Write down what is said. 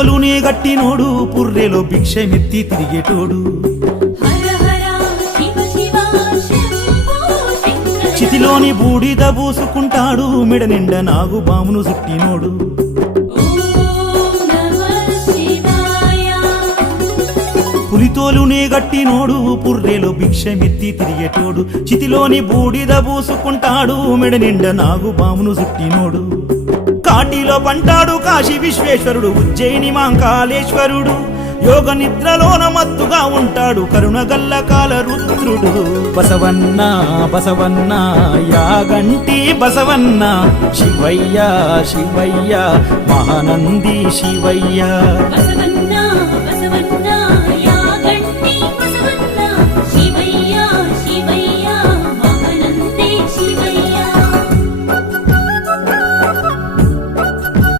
పులితోలునే గట్టినోడు పుర్రెలో భిక్షమెత్తి తిరిగేటోడు చితిలోని బూడిద పూసుకుంటాడు మెడ నిండ నాగు బామును చుట్టినోడు పులితోలునే గట్టినోడు పుర్రెలో భిక్షమెత్తి తిరిగేటోడు చితిలోని బూడిద పూసుకుంటాడు మెడ నిండ నాగు బామును చుట్టినోడు కాటిలో పంటాడు కాశీ విశ్వేశ్వరుడు ఉజ్జయిని మాంకాళేశ్వరుడు యోగ నిద్రలోన మత్తుగా ఉంటాడు కరుణగల్ల కాల రుద్రుడు బసవన్న బసవన్న యాగంటి బసవన్న శివయ్య శివయ్య మహానంది శివయ్య బసవన్న